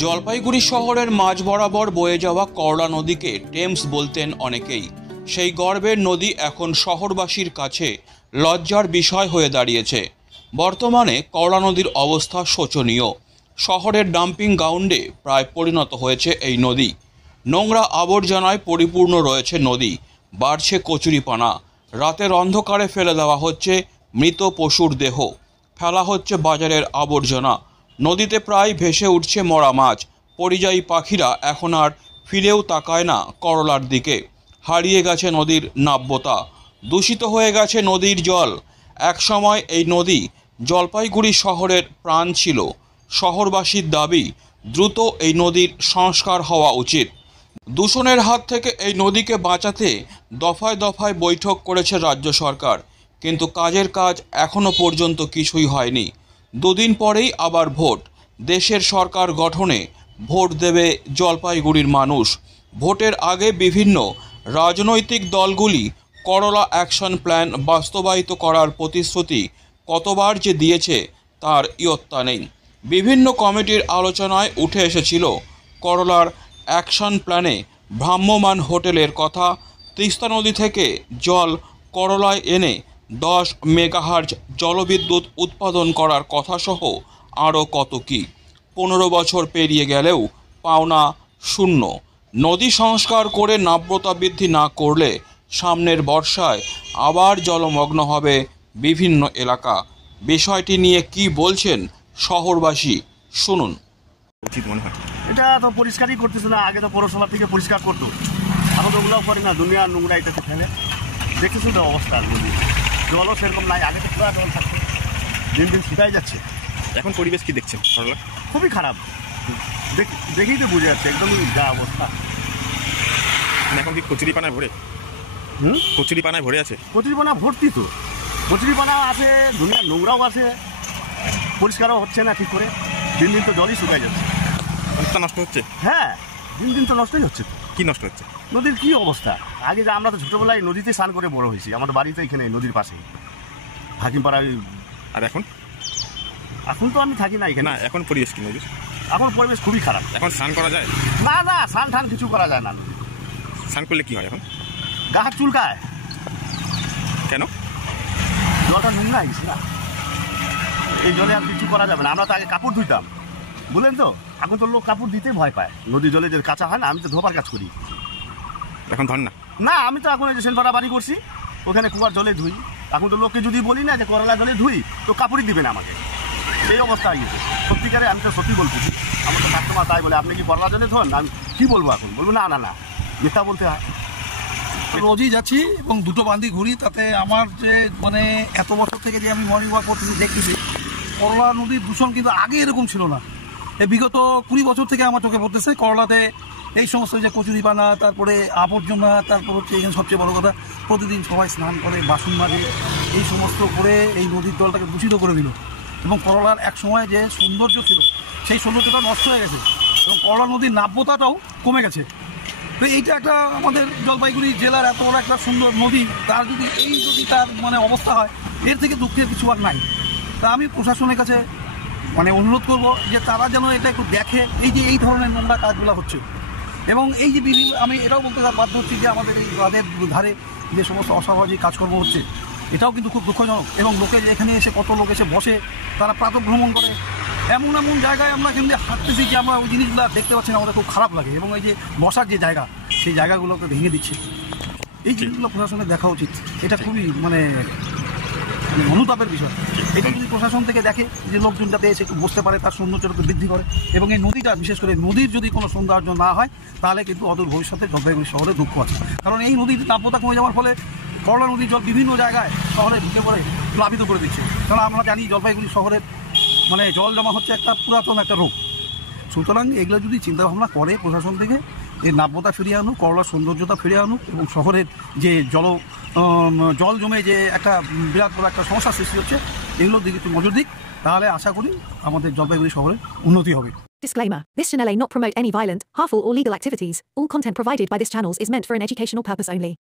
জলপাইগুড়ি শহরের মাঝ বরাবর বয়ে যাওয়া করলা নদীকে টেমস বলতেন অনেকেই। সেই গর্বের নদী এখন শহরবাসীর কাছে লজ্জার বিষয় হয়ে দাঁড়িয়েছে। বর্তমানে করলা নদীর অবস্থা শোচনীয়। শহরের ডাম্পিং গ্রাউন্ডে প্রায় পরিণত হয়েছে এই নদী। নোংরা আবর্জনায় পরিপূর্ণ রয়েছে নদী। বাড়ছে কচুরিপানা। রাতের অন্ধকারে ফেলে দেওয়া হচ্ছে মৃত পশুর দেহ, ফেলা হচ্ছে বাজারের আবর্জনা। নদীতে প্রায় ভেসে উঠছে মরা মাছ। পরিযায়ী পাখিরা এখন আর ফিরেও তাকায় না করলার দিকে। হারিয়ে গেছে নদীর নাব্যতা। দূষিত হয়ে গেছে নদীর জল। একসময় এই নদী জলপাইগুড়ি শহরের প্রাণ ছিল। শহরবাসীর দাবি, দ্রুত এই নদীর সংস্কার হওয়া উচিত। দূষণের হাত থেকে এই নদীকে বাঁচাতে দফায় দফায় বৈঠক করেছে রাজ্য সরকার, কিন্তু কাজের কাজ এখনও পর্যন্ত কিছুই হয়নি। দুদিন পরেই আবার ভোট। দেশের সরকার গঠনে ভোট দেবে জলপাইগুড়ির মানুষ। ভোটের আগে বিভিন্ন রাজনৈতিক দলগুলি করলা অ্যাকশন প্ল্যান বাস্তবায়িত করার প্রতিশ্রুতি কতবার যে দিয়েছে তার ইয়ত্তা নেই। বিভিন্ন কমিটির আলোচনায় উঠে এসেছিল করলার অ্যাকশন প্ল্যানে ভ্রাম্যমাণ হোটেলের কথা, তিস্তা নদী থেকে জল করলায় এনে 10 মেগাহার্জ জলবিদ্যুৎ উৎপাদন করার কথাসহ আরও কত কী। 15 বছর পেরিয়ে গেলেও পাওনা শূন্য। নদী সংস্কার করে নাব্যতা বৃদ্ধি না করলে সামনের বর্ষায় আবার জলমগ্ন হবে বিভিন্ন এলাকা। বিষয়টি নিয়ে কি বলছেন শহরবাসী, শুনুন। উচিত মনে হয় এটা তো পরিষ্কারই করতেছে না। আগে তো পৌরসভা থেকে পরিষ্কার করতো, এখন তো ওগুলোও করে না। দুনিয়ার নোংরা এটাতে ফেলে। দেখতেছো তো অবস্থা, নদী জলও সেরকম নাই। আগে তো পুরো জল থাকতো, দিন দিন শুকাই যাচ্ছে। এখন পরিবেশ কি দেখছেন? খুবই খারাপ। দেখেই তো বুঝে যাচ্ছে একদমই যা অবস্থা। এখন কি কচুরিপানায় ভরে? কচুরিপানায় ভরে আছে। কচুরিপানা ভর্তি তো, কচুরিপানা আছে, দুনিয়ার নোংরাও আছে, পরিষ্কারও হচ্ছে না ঠিক করে। দিন দিন তো জলই শুকাই যাচ্ছে। অনেকটা নষ্ট হচ্ছে। হ্যাঁ, দিন দিন তো নষ্টই হচ্ছে। কি নষ্ট হচ্ছে? নদীর কি অবস্থা। আগে যে আমরা তো ছোটবেলায় নদীতে স্নান করে বড় হয়েছি, আমাদের বাড়িতে এখানে নদীর পাশে হাকিমপাড়ায়। আর এখন এখন তো আমি থাকি না এখানে। না, এখন পরিবেশ কি নদীর? এখন পরিবেশ খুবই খারাপ। এখন স্নান করা যায় না? না, স্নান টান কিছু করা যায় না। স্নান করলে কি হয়? এখন গা হাত চুলকায়। কেন? জলটা নোংরা হয়েছে না, এই জলে আর কিছু করা যাবে না। আমরা তো আগে কাপড় ধুইতাম, বুঝলেন তো। এখন তো লোক কাপড় দিতে ভয় পায়। নদী জলে যে কাঁচা হয় না, আমি তো ধোপার কাজ করি। এখন ধর না। না, আমি তো এখন এই যে সেনপাড়া বাড়ি করছি, ওখানে কুয়ার জলে ধুই। এখন তো লোককে যদি বলি না যে করলা জলে ধুই, তো কাপড়ই দিবে না আমাকে। এই অবস্থা হয়ে গেছে। সত্যিকারে আমি তো সত্যি বলতেছি। আমার তো কাস্টমার তাই বলে, আপনি কি করলা জলে ধোন? আমি কী বলবো এখন? বলবো না না না, মিথ্যা বলতে হয়। রোজই যাচ্ছি এবং দুটো বান্দি ঘুরি। তাতে আমার যে মানে এত বছর থেকে যে আমি মর্নিং ওয়াক করতেছি, দেখতেছি করলা নদীর দূষণ কিন্তু আগে এরকম ছিল না। এই বিগত 20 বছর থেকে আমার চোখে পড়তেছে করলাতে এই সমস্ত যে কচুরিপানা, তারপরে আবর্জনা, তারপর হচ্ছে এখানে সবচেয়ে বড় কথা, প্রতিদিন সবাই স্নান করে, বাসন মাজে, এই সমস্ত করে এই নদীর জলটাকে দূষিত করে দিল। এবং করলার এক সময় যে সৌন্দর্য ছিল, সেই সৌন্দর্যটা নষ্ট হয়ে গেছে এবং করলা নদীর নাব্যতাটাও কমে গেছে। তো এইটা একটা আমাদের জলপাইগুড়ি জেলার এত বড় একটা সুন্দর নদী, তার যদি তার মানে অবস্থা হয়, এর থেকে দুঃখের কিছু আর নাই। তা আমি প্রশাসনের কাছে মানে অনুরোধ করব যে তারা যেন এটা একটু দেখে, এই যে এই ধরনের নোংরা কাজগুলো হচ্ছে। এবং এই যে বিভিন্ন, আমি এটাও বলতে বাধ্য হচ্ছি যে আমাদের এই নদের ধারে যে সমস্ত অসামাজিক কাজকর্ম হচ্ছে, এটাও কিন্তু খুব দুঃখজনক। এবং লোকে এখানে এসে কত লোক এসে বসে, তারা প্রাতঃভ্রমণ করে, এমন এমন জায়গায় আমরা কিন্তু হাঁটতেছি যে আমরা ওই জিনিসগুলো দেখতে পাচ্ছি না, আমাদের খুব খারাপ লাগে। এবং এই যে বসার যে জায়গা, সেই জায়গাগুলোকে ভেঙে দিচ্ছে। এই জিনিসগুলো প্রশাসনের দেখা উচিত। এটা খুবই মানে অনুতাপের বিষয়। এটা যদি প্রশাসন থেকে দেখে যে লোকজন যাতে এসে একটু বসতে পারে, তার সৌন্দর্যটাকে বৃদ্ধি করে। এবং এই নদীটা, বিশেষ করে নদীর যদি কোনো সৌন্দর্য না হয়, তাহলে কিন্তু অদূর ভবিষ্যতে জলপাইগুড়ি শহরে দুঃখ আছে। কারণ এই নদীর নাব্যতা কমে যাওয়ার ফলে করলা নদীর জল বিভিন্ন জায়গায় শহরে ঢুকে পড়ে প্লাবিত করে দিচ্ছে। কারণ আমরা জানি জলপাইগুড়ি শহরের মানে জল জমা হচ্ছে একটা পুরাতন একটা রোগ। সুতরাং এগুলো যদি চিন্তাভাবনা করে প্রশাসন থেকে, এর নাব্যতা ফিরিয়ে আনুক, করলার সৌন্দর্যতা ফিরিয়ে আনুক, এবং শহরের যে জল জমে যে একটা বিরাট বড় একটা সমস্যার সৃষ্টি হচ্ছে, এগুলোর দিকে একটু নজর দিক, তাহলে আশা করি আমাদের জলপাইগুড়ি শহরের উন্নতি হবে। Disclaimer. This channel may not promote any violent, harmful or legal activities. All content provided by this channel is meant for an educational purpose only.